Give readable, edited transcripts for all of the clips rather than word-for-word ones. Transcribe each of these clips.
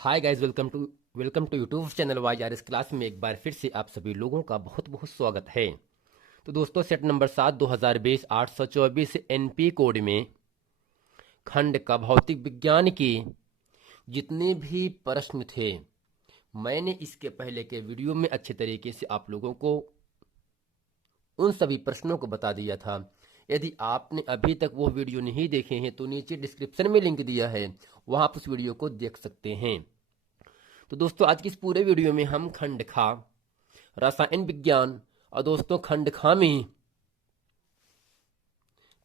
Hi guys, welcome to YouTube channel YRS class में एक बार फिर से आप सभी लोगों का बहुत बहुत स्वागत है। तो दोस्तों, सेट नंबर 7 2020 824 NP कोड में खंड का भौतिक विज्ञान के जितने भी प्रश्न थे, मैंने इसके पहले के वीडियो में अच्छे तरीके से आप लोगों को उन सभी प्रश्नों को बता दिया था। यदि आपने अभी तक वो वीडियो नहीं देखे हैं तो नीचे डिस्क्रिप्शन में लिंक दिया है, वहां आप उस वीडियो को देख सकते हैं। तो दोस्तों, आज की इस पूरे वीडियो में हम खंड खा रसायन विज्ञान और दोस्तों खंड खा में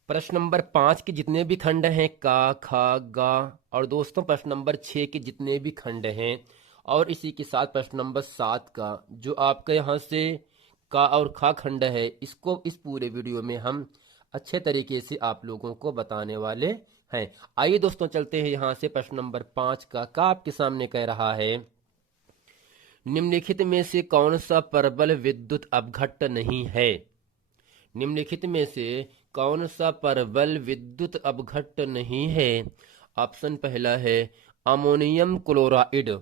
प्रश्न नंबर 5 के जितने भी खंड हैं का खा गा, और दोस्तों प्रश्न नंबर 6 के जितने भी खंड हैं, और इसी के साथ प्रश्न नंबर 7 का जो आपके यहाँ से का और खा खंड है, इसको इस पूरे वीडियो में हम अच्छे तरीके से आप लोगों को बताने वाले हैं। आइए दोस्तों, चलते हैं यहाँ से। प्रश्न नंबर 5 का आपके सामने कह रहा है, निम्नलिखित में से कौन सा प्रबल विद्युत अपघट्ट नहीं है। निम्नलिखित में से कौन सा प्रबल विद्युत अपघट्ट नहीं है। ऑप्शन पहला है अमोनियम क्लोराइड,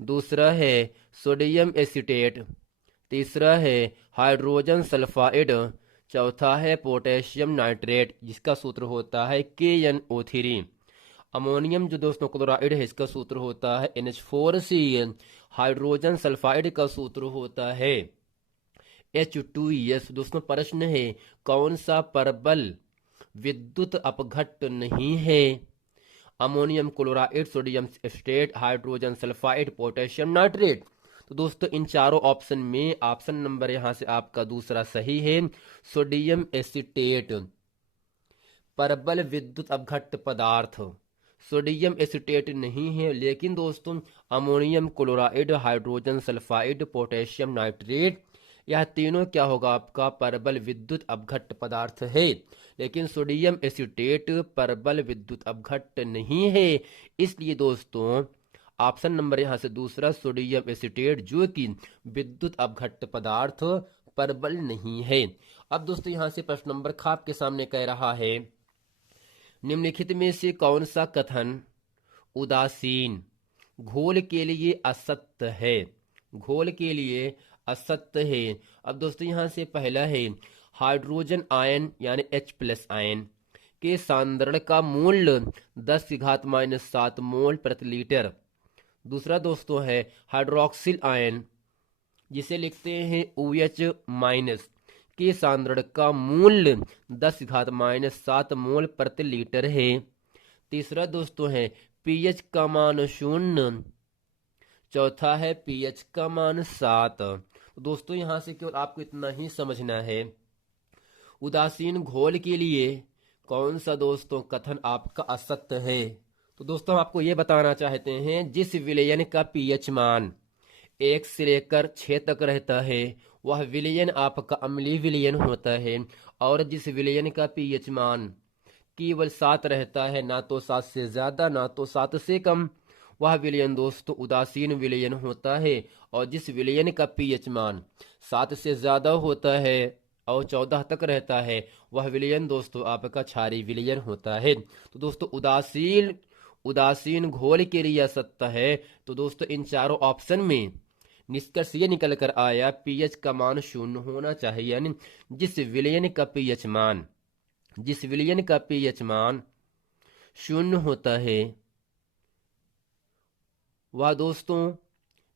दूसरा है सोडियम एसीटेट, तीसरा है हाइड्रोजन सल्फाइड, चौथा है पोटेशियम नाइट्रेट जिसका सूत्र होता है KNO3। अमोनियम जो दोस्तों क्लोराइड है, इसका सूत्र होता है NH4Cl। हाइड्रोजन सल्फाइड का सूत्र होता है H2S। दोस्तों प्रश्न है, कौन सा प्रबल विद्युत अपघट्ट नहीं है। Ammonium chloride, sodium acetate, hydrogen sulphide, potassium nitrate. तो दोस्तों इन चारों ऑप्शन में ऑप्शन नंबर यहां से आपका दूसरा सही है, सोडियम एसीटेट प्रबल विद्युत अपघट्ट पदार्थ सोडियम एसीटेट नहीं है। लेकिन दोस्तों ammonium chloride, hydrogen sulphide, potassium nitrate, यह तीनों क्या होगा आपका प्रबल विद्युत अपघट्ट पदार्थ है। लेकिन सोडियम एसीटेट प्रबल विद्युत अपघट्ट नहीं है। इसलिए दोस्तों ऑप्शन नंबर यहां से दूसरा सोडियम एसीटेट जो कि विद्युत अपघट्ट पदार्थ प्रबल नहीं है। अब दोस्तों यहां से प्रश्न नंबर ख आपके सामने कह रहा है, निम्नलिखित में से कौन सा कथन उदासीन घोल के लिए असत्य है। घोल के लिए असत्य है। अब दोस्तों यहां से पहला है हाइड्रोजन आयन यानी H+ आयन के सांद्रण का मूल्य 10⁻⁷ मोल प्रति लीटर। दूसरा दोस्तों है हाइड्रोक्सिल आयन जिसे लिखते हैं OH- के सांद्रण का मूल्य 10⁻⁷ मोल प्रति लीटर है। तीसरा दोस्तों है pH का मान 0। चौथा है pH का मान 7। तो दोस्तों यहां से केवल आपको इतना ही समझना है, उदासीन घोल के लिए कौन सा दोस्तों कथन आपका असत्य है। तो दोस्तों हम आपको यह बताना चाहते हैं, जिस विलयन का pH मान 1 से लेकर 6 तक रहता है वह विलयन आपका अम्लीय विलयन होता है। और जिस विलयन का pH मान केवल 7 रहता है, ना तो 7 से ज्यादा ना तो 7 से कम, वह विलयन दोस्तों उदासीन विलयन होता है। और जिस विलयन का pH मान 7 से ज्यादा होता है और 14 तक रहता है, वह विलयन दोस्तों आपका क्षारीय विलयन होता है। तो दोस्तों उदासीन घोल के लिए असत्य है। तो दोस्तों इन चारों ऑप्शन में निष्कर्ष ये निकल कर आया, pH का मान 0 होना चाहिए। यानी जिस विलयन का pH मान 0 होता है वह दोस्तों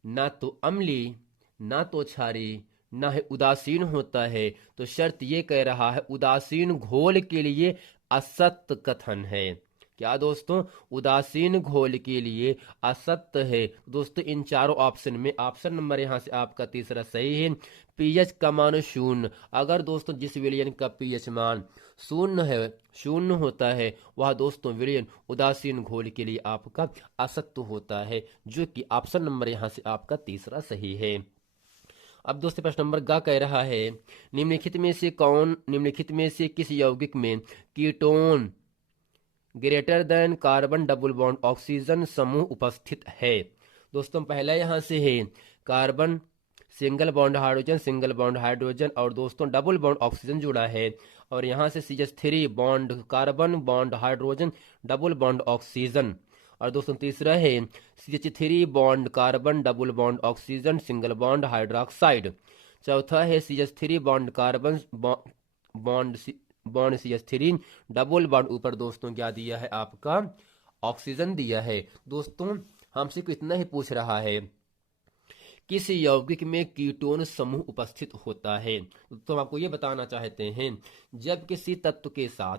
ना तो अम्लीय ना तो क्षारीय ना ही उदासीन होता है। तो शर्त ये कह रहा है उदासीन घोल के लिए असत्य कथन है। क्या दोस्तों, उदासीन घोल के लिए असत्य है। दोस्तों इन चारों ऑप्शन में ऑप्शन नंबर यहां से आपका तीसरा सही है, pH का मान 0। अगर दोस्तों जिस विलयन का pH मान 0 होता है वह दोस्तों विलयन उदासीन घोल के लिए आपका असत्य होता है, जो कि ऑप्शन नंबर यहां से आपका तीसरा सही है। अब दोस्तों प्रश्न नंबर ग कह रहा है, निम्नलिखित में से किस यौगिक में ketone greater than carbon double bond oxygen समूह उपस्थित है। दोस्तों पहला यहां से है कार्बन सिंगल बॉन्ड हाइड्रोजन और दोस्तों डबल बॉन्ड ऑक्सीजन जुड़ा है। और यहां से CH3 bond carbon bond hydrogen double bond oxygen. और दोस्तों तीसरा है CH3 bond carbon double bond oxygen single bond hydroxide. चौथा है CH3 bond carbon bond bond CH3 double bond ऊपर दोस्तों क्या दिया है आपका ऑक्सीजन दिया है। दोस्तों हमसे को इतना ही पूछ रहा है किस यौगिक में कीटोन समूह उपस्थित होता है। तो हम आपको ये बताना चाहते हैं जब किसी तत्व के साथ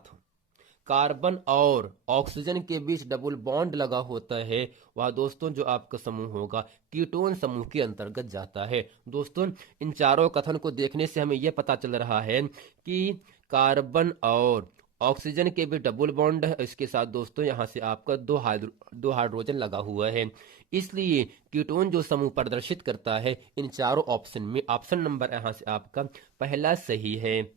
कार्बन और ऑक्सीजन के बीच डबल बॉन्ड लगा होता है वह दोस्तों जो आपका समूह होगा कीटोन समूह के अंतर्गत जाता है। दोस्तों इन चारों कथन को देखने से हमें यह पता चल रहा है कि कार्बन और ऑक्सीजन के भी डबल बॉन्ड है, इसके साथ दोस्तों यहाँ से आपका दो हाइड्रोजन लगा हुआ है, इसलिए कीटोन जो समूह प्रदर्शित करता है इन चारों ऑप्शन में ऑप्शन नंबर यहाँ से आपका पहला सही है।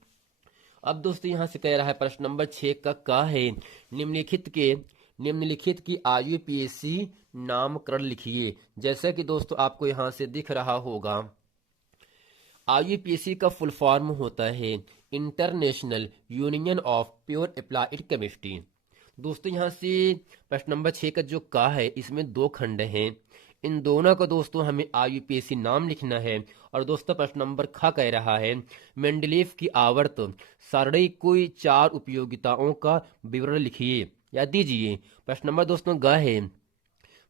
अब दोस्तों यहाँ से कह रहा है प्रश्न नंबर 6 का है निम्नलिखित की IUPAC नामकरण लिखिए। जैसा कि दोस्तों आपको यहाँ से दिख रहा होगा IUPAC का फुल फॉर्म होता है international union of pure applied chemistry. दोस्तों यहाँ से प्रश्न नंबर 6 का जो का है इसमें 2 खंड हैं, इन दोनों का दोस्तों हमें IUPAC नाम लिखना है। और दोस्तों प्रश्न नंबर ख कह रहा है मेंडलीफ की आवर्त सारणी कोई 4 उपयोगिताओं का विवरण लिखिए या दीजिए। प्रश्न नंबर दोस्तों ग है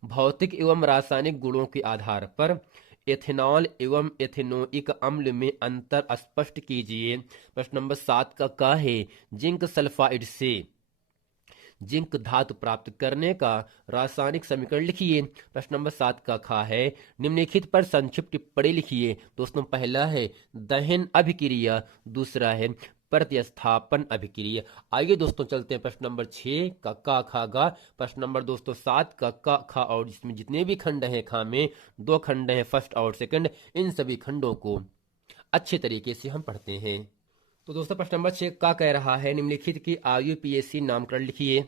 भौतिक एवं रासायनिक गुणों के आधार पर एथेनॉल एवं एथेनोइक अम्ल में अंतर स्पष्ट कीजिए। प्रश्न नंबर 7 का है जिंक सल्फाइड से जिंक धातु प्राप्त करने का रासायनिक समीकरण लिखिए। प्रश्न नंबर 7 का खा है निम्नलिखित पर संक्षिप्त टिप्पणी लिखिए। दोस्तों पहला है दहन अभिक्रिया, दूसरा है प्रतिस्थापन अभिक्रिया। आइए दोस्तों चलते हैं प्रश्न नंबर 6 का खा गा। प्रश्न नंबर दोस्तों 7 का खा और इसमें जितने भी खंड हैं खा में 2 खंड हैं फर्स्ट और सेकंड, इन सभी खंडों को अच्छे तरीके से हम पढ़ते हैं। तो दोस्तों प्रश्न नंबर 6 का कह रहा है निम्नलिखित की IUPAC नामकरण लिखिए।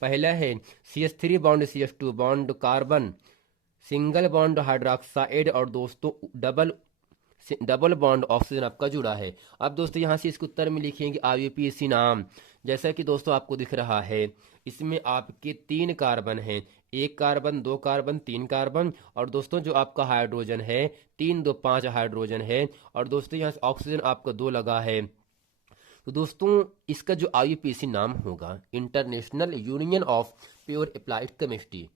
पहला है CH3 bond CH2 bond carbon single bond hydroxide और दोस्तों डबल बॉन्ड ऑक्सीजन आपका जुड़ा है। अब दोस्तों यहाँ से इसके उत्तर में लिखेंगे IUPAC नाम। जैसा कि दोस्तों आपको दिख रहा है इसमें आपके 3 कार्बन हैं, 1 कार्बन 2 कार्बन 3 कार्बन और दोस्तों जो आपका हाइड्रोजन है 3 2 5 हाइड्रोजन है और दोस्तों यहाँ से ऑक्सीजन आपका 2 लगा है। तो दोस्तों इसका जो IUPAC नाम होगा international union of pure applied chemistry,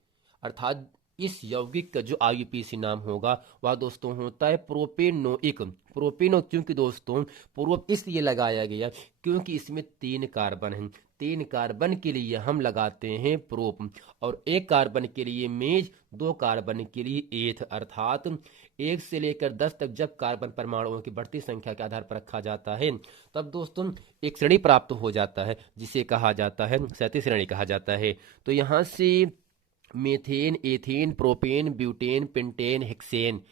अर्थात इस यौगिक का जो IUPAC नाम होगा वह दोस्तों होता है प्रोपेनोइक। प्रोपेनो क्योंकि दोस्तों प्रो इसलिए लगाया गया क्योंकि इसमें 3 कार्बन हैं, 3 कार्बन के लिए हम लगाते हैं प्रोप और 1 कार्बन के लिए मेज, 2 कार्बन के लिए एथ, अर्थात 1 से लेकर 10 तक जब कार्बन परमाणुओं की बढ़ती संख्या के आधार पर रखा जाता है तब दोस्तों एक श्रेणी प्राप्त हो जाता है जिसे कहा जाता है क्षैतिज श्रेणी कहा जाता है। तो यहाँ से methane, ethane, propane, butane, pentane, hexane,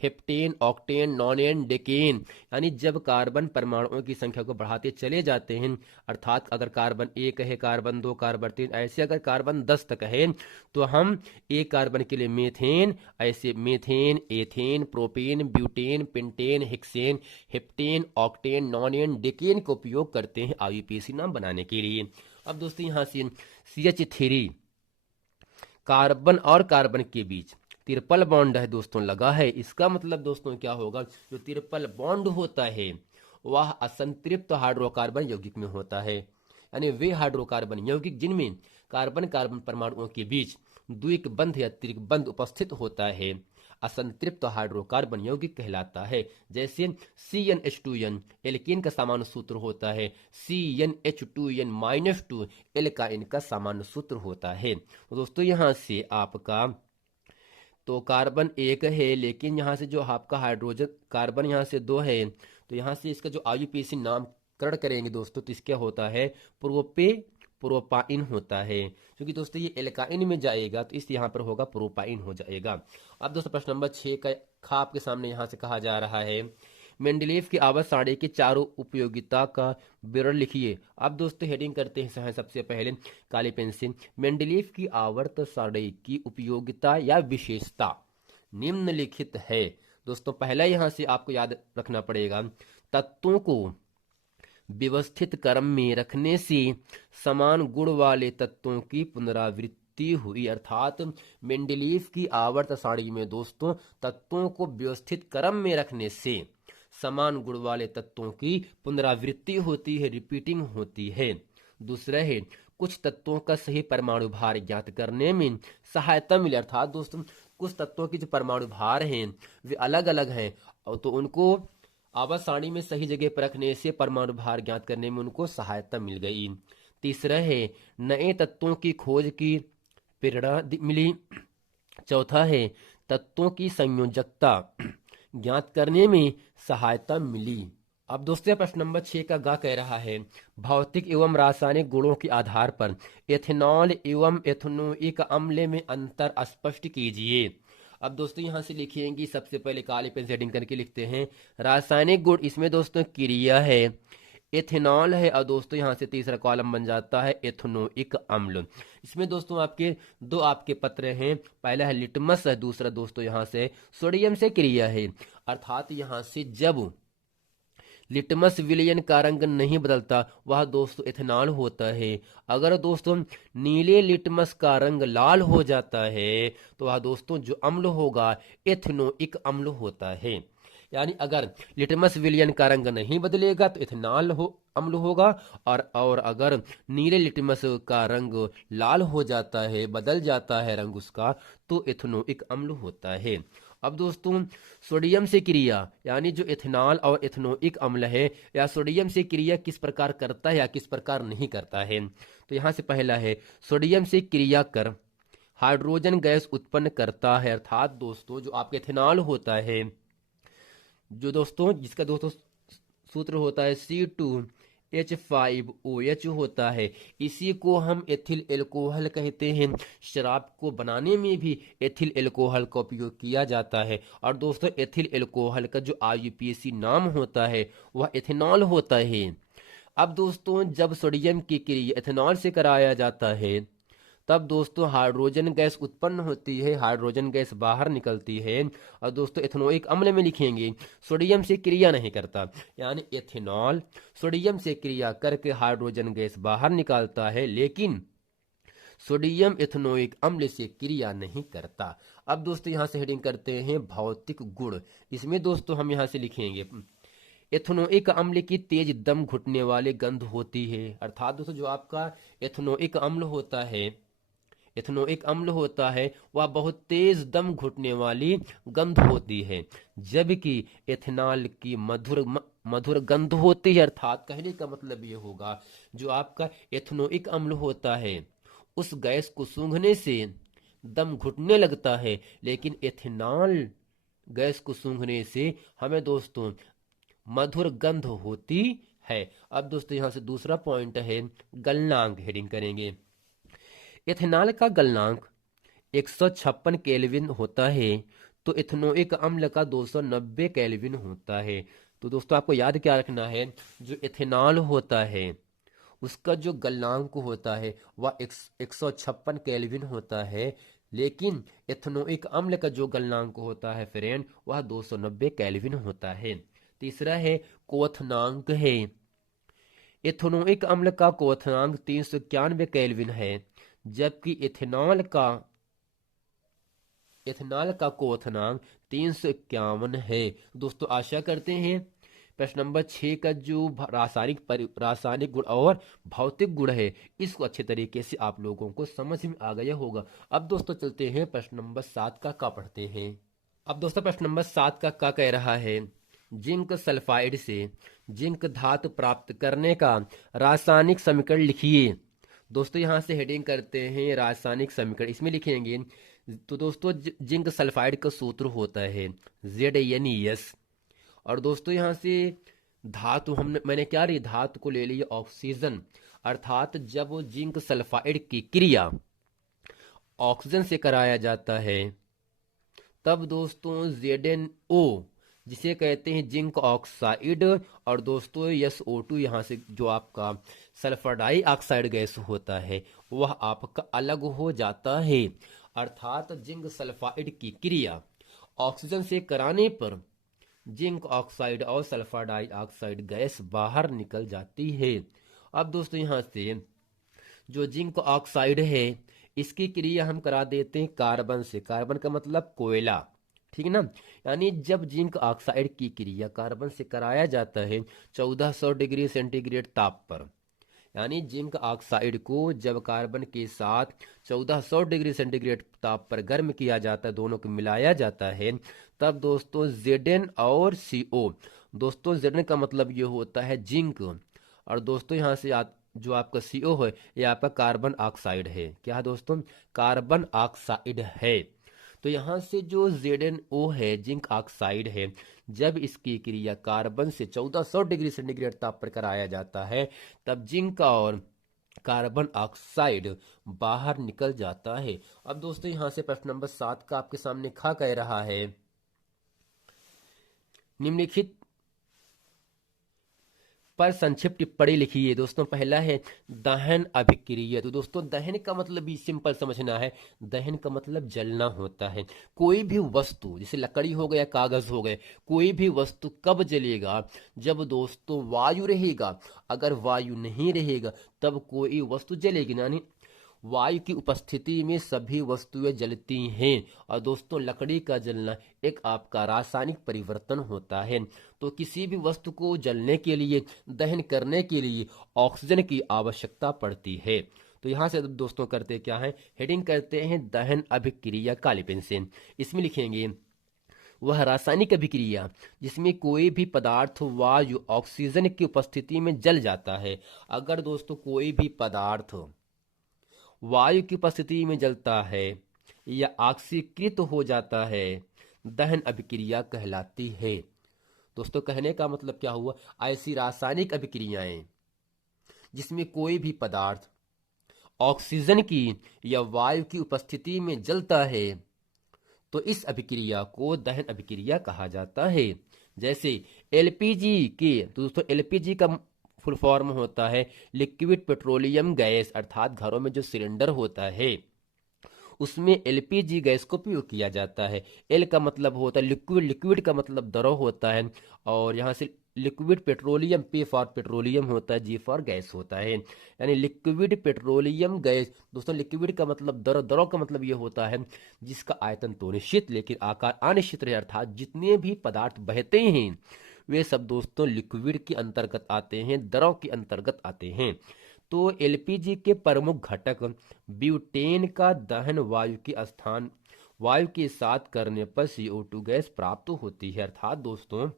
heptane, octane, nonane, decane, यानी जब कार्बन परमाणुओं की संख्या को बढ़ाते चले जाते हैं, अर्थात अगर कार्बन 1 है, कार्बन 2, कार्बन 3, ऐसे अगर कार्बन 10 तक है तो हम 1 कार्बन के लिए मीथेन, ऐसे methane, ethane, propane, butane, pentane, hexane, heptane, octane, nonane, decane का उपयोग करते हैं IUPAC नाम बनाने के लिए। अब दोस्तों यहाँ से CH3 कार्बन और कार्बन के बीच ट्रिपल बॉन्ड है दोस्तों लगा है, इसका मतलब दोस्तों क्या होगा जो ट्रिपल बॉन्ड होता है वह असंतृप्त हाइड्रोकार्बन यौगिक में होता है, यानी वे हाइड्रोकार्बन यौगिक जिनमें कार्बन कार्बन परमाणुओं के बीच द्विक बंध या त्रिक बंध उपस्थित होता है असंतृप्त हाइड्रोकार्बन यौगिक कहलाता है। जैसे CnH2n एल्केन का सामान्य सूत्र होता है, CnH2n-2 एल्काइन का सामान्य सूत्र होता है। तो दोस्तों यहाँ से आपका तो कार्बन 1 है लेकिन यहाँ से जो आपका हाइड्रोजन कार्बन यहाँ से 2 है तो यहाँ से इसका जो IUPAC नामकरण करेंगे दोस्तों तो इसका होता है प्रोपाइन होता है, क्योंकि दोस्तों ये एल्काइन में जाएगा तो इस यहाँ पर होगा प्रोपाइन हो जाएगा। अब दोस्तों प्रश्न नंबर 6 का खा आपके सामने यहाँ से कहा जा रहा है मेंडलीफ की आवर्त सारणी के 4 उपयोगिता का विवरण लिखिए। अब दोस्तों हेडिंग करते हैं सबसे पहले काली पेन से मेंडलीफ की आवर्त सारणी की उपयोगिता या विशेषता निम्नलिखित है। दोस्तों पहला यहाँ से आपको याद रखना पड़ेगा तत्वों को व्यवस्थित क्रम में रखने से समान गुण वाले तत्वों की पुनरावृत्ति हुई, अर्थात मेंडलीव की आवर्त सारणी में दोस्तों तत्वों को व्यवस्थित क्रम में रखने से समान गुण वाले तत्वों की पुनरावृत्ति होती है, रिपीटिंग होती है। दूसरा है कुछ तत्वों का सही परमाणु भार ज्ञात करने में सहायता मिली, अर्थात दोस्तों कुछ तत्वों की जो परमाणु भार हैं वे अलग अलग हैं, और तो उनको आवर्त सारणी में सही जगह पर रखने से परमाणु भार ज्ञात करने में उनको सहायता मिल गई। तीसरा है नए तत्वों की खोज की प्रेरणा मिली। चौथा है तत्वों की संयोजकता ज्ञात करने में सहायता मिली। अब दोस्तों प्रश्न नंबर 6 का गा कह रहा है भौतिक एवं रासायनिक गुणों के आधार पर एथेनॉल एवं एथेनोइक अम्ल में अंतर स्पष्ट कीजिए। अब दोस्तों यहां से लिखेंगे, सबसे पहले काले पेन से हेडिंग करके लिखते हैं रासायनिक गुण, इसमें दोस्तों क्रिया है एथेनॉल है, और दोस्तों यहां से तीसरा कॉलम बन जाता है एथेनोइक अम्ल। इसमें दोस्तों आपके दो आपके पत्र हैं, पहला है लिटमस है, दूसरा दोस्तों यहां से सोडियम से क्रिया है, अर्थात यहां से जब लिटमस विलयन का रंग नहीं बदलता वह दोस्तों एथेनॉल होता है। अगर दोस्तों नीले लिटमस का रंग लाल हो जाता है तो वह दोस्तों जो अम्ल होगा एथेनोइक अम्ल होता है। यानी अगर लिटमस विलयन का रंग नहीं बदलेगा तो एथेनॉल अम्ल होगा, और अगर नीले लिटमस का रंग लाल हो जाता है, बदल जाता है रंग उसका, तो एथेनोइक अम्ल होता है। अब दोस्तों सोडियम से क्रिया, यानी जो एथेनॉल और एथेनोइक अम्ल है या सोडियम से क्रिया किस प्रकार करता है या किस प्रकार नहीं करता है, तो यहां से पहला है सोडियम से क्रिया कर हाइड्रोजन गैस उत्पन्न करता है, अर्थात दोस्तों जो आपका एथेनॉल होता है, जो दोस्तों जिसका दोस्तों सूत्र होता है C2H5OH होता है, इसी को हम एथिल एल्कोहल कहते हैं। शराब को बनाने में भी एथिल एल्कोहल का उपयोग किया जाता है, और दोस्तों एथिल एल्कोहल का जो IUPAC नाम होता है वह एथेनॉल होता है। अब दोस्तों जब सोडियम की क्रिया एथेनॉल से कराया जाता है तब दोस्तों हाइड्रोजन गैस उत्पन्न होती है, हाइड्रोजन गैस बाहर निकलती है, और दोस्तों एथेनोइक अम्ल में लिखेंगे सोडियम से क्रिया नहीं करता, यानी एथेनॉल सोडियम से क्रिया करके हाइड्रोजन गैस बाहर निकालता है, लेकिन सोडियम एथेनोइक अम्ल से क्रिया नहीं करता। अब दोस्तों यहां से हेडिंग करते हैं भौतिक गुण, इसमें दोस्तों हम यहां से लिखेंगे एथेनोइक अम्ल की तेज दम घुटने वाली गंध होती है, अर्थात दोस्तों जो आपका एथेनोइक अम्ल होता है, एथेनोइक अम्ल होता है वह बहुत तेज दम घुटने वाली गंध होती है, जबकि एथेनॉल की मधुर गंध होती है। अर्थात कहने का मतलब ये होगा जो आपका एथेनोइक अम्ल होता है उस गैस को सूंघने से दम घुटने लगता है, लेकिन एथेनॉल गैस को सूंघने से हमें दोस्तों मधुर गंध होती है। अब दोस्तों यहां से दूसरा पॉइंट है गलनांक, हेडिंग करेंगे एथेनॉल का गलनांक 156 केल्विन होता है, तो एथेनोइक अम्ल का 290 केल्विन होता है। तो दोस्तों आपको याद क्या रखना है, जो एथेनॉल होता है उसका जो गलनांक होता है वह 156 केल्विन होता है, लेकिन एथेनोइक अम्ल का जो गलनांक होता है फ्रेंड वह 290 केल्विन होता है। तीसरा है क्वथनांक है, एथेनोइक अम्ल का क्वथनांक 391 केल्विन है, जबकि एथेनॉल का क्वथनांक 351 है। दोस्तों आशा करते हैं प्रश्न नंबर 6 का जो रासायनिक गुण और भौतिक गुण है इसको अच्छे तरीके से आप लोगों को समझ में आ गया होगा। अब दोस्तों चलते हैं प्रश्न नंबर 7 का पढ़ते हैं। अब दोस्तों प्रश्न नंबर 7 का कह रहा है जिंक सल्फाइड से जिंक धातु प्राप्त करने का रासायनिक समीकरण लिखिए। दोस्तों यहां से हेडिंग करते हैं रासायनिक समीकरण, इसमें लिखेंगे तो दोस्तों जिंक सल्फाइड का सूत्र होता है ZnES, और दोस्तों यहां से धातु मैंने क्या ली, धातु को ले लिया ऑक्सीजन, अर्थात जब वो जिंक सल्फाइड की क्रिया ऑक्सीजन से कराया जाता है तब दोस्तों ZnO जिसे कहते हैं जिंक ऑक्साइड, और दोस्तों SO2 यहाँ से जो आपका सल्फर डाइऑक्साइड गैस होता है वह आपका अलग हो जाता है, अर्थात जिंक सल्फाइड की क्रिया ऑक्सीजन से कराने पर जिंक ऑक्साइड और सल्फर डाइऑक्साइड गैस बाहर निकल जाती है। अब दोस्तों यहाँ से जो जिंक ऑक्साइड है इसकी क्रिया हम करा देते हैं कार्बन से। कार्बन का मतलब कोयला, ठीक है ना। यानी जब जिंक ऑक्साइड की क्रिया कार्बन से कराया जाता है 1400 डिग्री सेंटीग्रेड ताप पर, यानी जिंक ऑक्साइड को जब कार्बन के साथ 1400 डिग्री सेंटीग्रेड ताप पर गर्म किया जाता है, दोनों को मिलाया जाता है, तब दोस्तों Zn और CO, दोस्तों Zn का मतलब ये होता है जिंक, और दोस्तों यहाँ से जो आपका CO है ये आपका कार्बन ऑक्साइड है। क्या है दोस्तों? कार्बन ऑक्साइड है। तो यहाँ से जो ZnO है, जिंक ऑक्साइड है, जब इसकी क्रिया कार्बन से 1400 डिग्री सेंटीग्रेड ताप पर कराया जाता है, तब जिंक और कार्बन ऑक्साइड बाहर निकल जाता है। अब दोस्तों यहाँ से प्रश्न नंबर 7 का आपके सामने खा कह रहा है, निम्नलिखित पर संक्षिप्त टिप्पणी लिखिए। दोस्तों पहला है दहन अभिक्रिया। तो दोस्तों दहन का मतलब भी सिंपल समझना है, दहन का मतलब जलना होता है। कोई भी वस्तु, जैसे लकड़ी हो गया, कागज हो गए, कोई भी वस्तु कब जलेगा? जब दोस्तों वायु रहेगा। अगर वायु नहीं रहेगा तब कोई वस्तु जलेगी, यानी वायु की उपस्थिति में सभी वस्तुएं जलती हैं। और दोस्तों लकड़ी का जलना एक आपका रासायनिक परिवर्तन होता है। तो किसी भी वस्तु को जलने के लिए, दहन करने के लिए ऑक्सीजन की आवश्यकता पड़ती है। तो यहां से दोस्तों करते क्या है, हेडिंग करते हैं दहन अभिक्रिया काली पेन से। इसमें लिखेंगे वह रासायनिक अभिक्रिया जिसमें कोई भी पदार्थ वायु ऑक्सीजन की उपस्थिति में जल जाता है। अगर दोस्तों कोई भी पदार्थ वायु की उपस्थिति में जलता है या ऑक्सीकृत हो जाता है, दहन अभिक्रिया कहलाती है। दोस्तों कहने का मतलब क्या हुआ, ऐसी रासायनिक अभिक्रियाएं जिसमें कोई भी पदार्थ ऑक्सीजन की या वायु की उपस्थिति में जलता है, तो इस अभिक्रिया को दहन अभिक्रिया कहा जाता है। जैसे एलपीजी के, तो दोस्तों एलपीजी का फुल फॉर्म होता है लिक्विड पेट्रोलियम गैस, अर्थात घरों में जो सिलेंडर होता है उसमें एलपीजी गैस को उपयोग किया जाता है। एल का मतलब होता है लिक्विड, लिक्विड का मतलब द्रव होता है, और यहाँ से लिक्विड पेट्रोलियम, पे फॉर पेट्रोलियम होता है, जी फॉर गैस होता है, यानी लिक्विड पेट्रोलियम गैस। दोस्तों लिक्विड का मतलब द्रव, द्रव का मतलब ये होता है जिसका आयतन तो निश्चित लेकिन आकार अनिश्चित रहे, अर्थात जितने भी पदार्थ बहते हैं वे सब दोस्तों लिक्विड के अंतर्गत आते हैं, द्रव के अंतर्गत आते हैं। तो एलपीजी के प्रमुख घटक ब्यूटेन का दहन वायु के साथ करने पर CO2 गैस प्राप्त होती है। अर्थात दोस्तों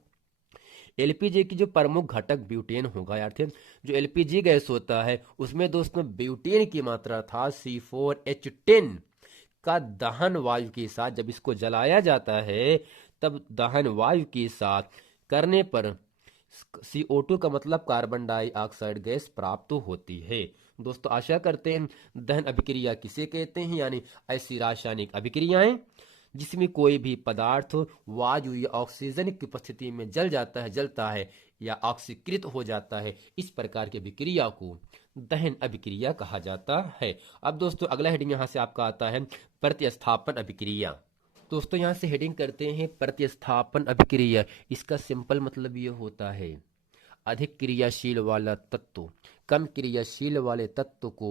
एलपीजी की जो प्रमुख घटक ब्यूटेन होगा, अर्थात जो एलपीजी गैस होता है उसमें दोस्तों ब्यूटेन की मात्रा था C4H10 का दहन वायु के साथ, जब इसको जलाया जाता है तब दहन वायु के साथ करने पर CO2 का मतलब कार्बन डाइऑक्साइड गैस प्राप्त होती है। दोस्तों आशा करते हैं दहन अभिक्रिया किसे कहते हैं, यानी ऐसी रासायनिक अभिक्रियाएं जिसमें कोई भी पदार्थ वायु या ऑक्सीजन की उपस्थिति में जलता है या ऑक्सीकृत हो जाता है, इस प्रकार की अभिक्रिया को दहन अभिक्रिया कहा जाता है। अब दोस्तों अगला हेडिंग यहाँ से आपका आता है प्रतिस्थापन अभिक्रिया। दोस्तों यहाँ से हेडिंग करते हैं प्रतिस्थापन अभिक्रिया। इसका सिंपल मतलब ये होता है अधिक क्रियाशील वाला तत्व कम क्रियाशील वाले तत्व को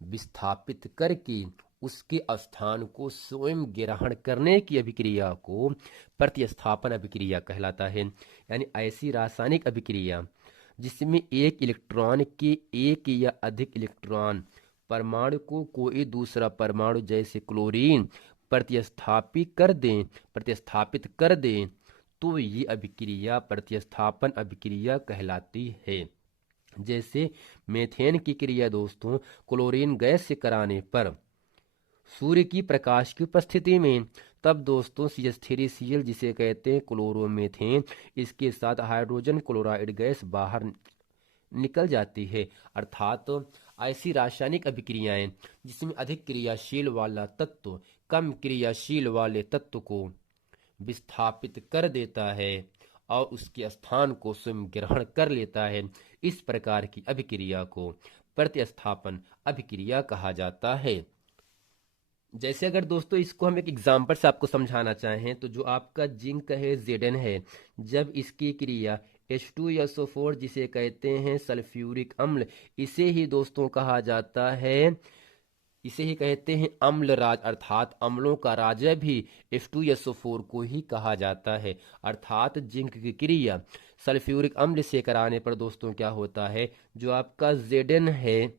विस्थापित करके उसके स्थान को स्वयं ग्रहण करने की अभिक्रिया को प्रतिस्थापन अभिक्रिया कहलाता है। यानी ऐसी रासायनिक अभिक्रिया जिसमें एक इलेक्ट्रॉन के एक या अधिक इलेक्ट्रॉन परमाणु को कोई दूसरा परमाणु जैसे क्लोरीन प्रतिस्थापित कर दें तो ये अभिक्रिया प्रतिस्थापन अभिक्रिया कहलाती है। जैसे मेथेन की क्रिया दोस्तों क्लोरीन गैस से कराने पर सूर्य की प्रकाश की उपस्थिति में, तब दोस्तों CH3Cl जिसे कहते हैं क्लोरोमेथेन, इसके साथ हाइड्रोजन क्लोराइड गैस बाहर निकल जाती है। अर्थात ऐसी रासायनिक अभिक्रियाएं जिसमें अधिक क्रियाशील वाला तत्व कम क्रियाशील वाले तत्व को विस्थापित कर देता है और उसके स्थान को स्वयं ग्रहण कर लेता है, इस प्रकार की अभिक्रिया को प्रतिस्थापन अभिक्रिया कहा जाता है। जैसे अगर दोस्तों इसको हम एक एग्जांपल से आपको समझाना चाहें तो जो आपका जिंक है Zn है, जब इसकी क्रिया H2SO4 जिसे कहते हैं सल्फ्यूरिक अम्ल, इसे ही दोस्तों कहा जाता है इसे ही कहते हैं अम्ल राज, अर्थात अम्लों का राजा भी H2SO4 को ही कहा जाता है। अर्थात जिंक की क्रिया सल्फ्यूरिक अम्ल से कराने पर दोस्तों क्या होता है, जो आपका Zn है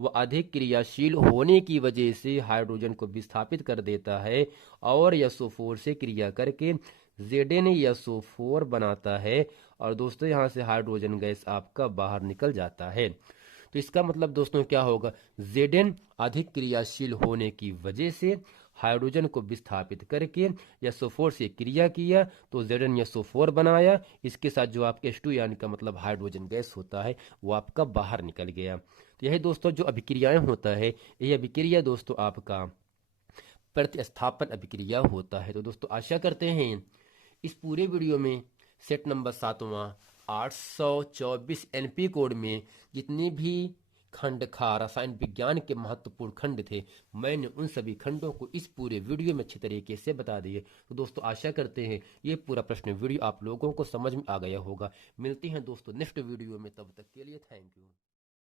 वह अधिक क्रियाशील होने की वजह से हाइड्रोजन को विस्थापित कर देता है और SO4 से क्रिया करके ZnSO4 बनाता है। और दोस्तों यहाँ से हाइड्रोजन गैस आपका बाहर निकल जाता है। तो इसका मतलब दोस्तों क्या होगा, Zn अधिक क्रियाशील होने की वजह से हाइड्रोजन को विस्थापित करके SO4 से क्रिया किया तो ZnSO4 बनाया। इसके साथ जो आपके H2 यानी का मतलब हाइड्रोजन गैस होता है वो आपका बाहर निकल गया। तो यही दोस्तों जो अभिक्रियाएं होता है, यही अभिक्रिया दोस्तों आपका प्रतिस्थापन अभिक्रिया होता है। तो दोस्तों आशा करते हैं इस पूरे वीडियो में सेट नंबर 7वां 824 NP कोड में जितनी भी खंड खा रसायन विज्ञान के महत्वपूर्ण खंड थे, मैंने उन सभी खंडों को इस पूरे वीडियो में अच्छी तरीके से बता दिए। तो दोस्तों आशा करते हैं ये पूरा प्रश्न वीडियो आप लोगों को समझ में आ गया होगा। मिलते हैं दोस्तों नेक्स्ट वीडियो में, तब तक के लिए थैंक यू।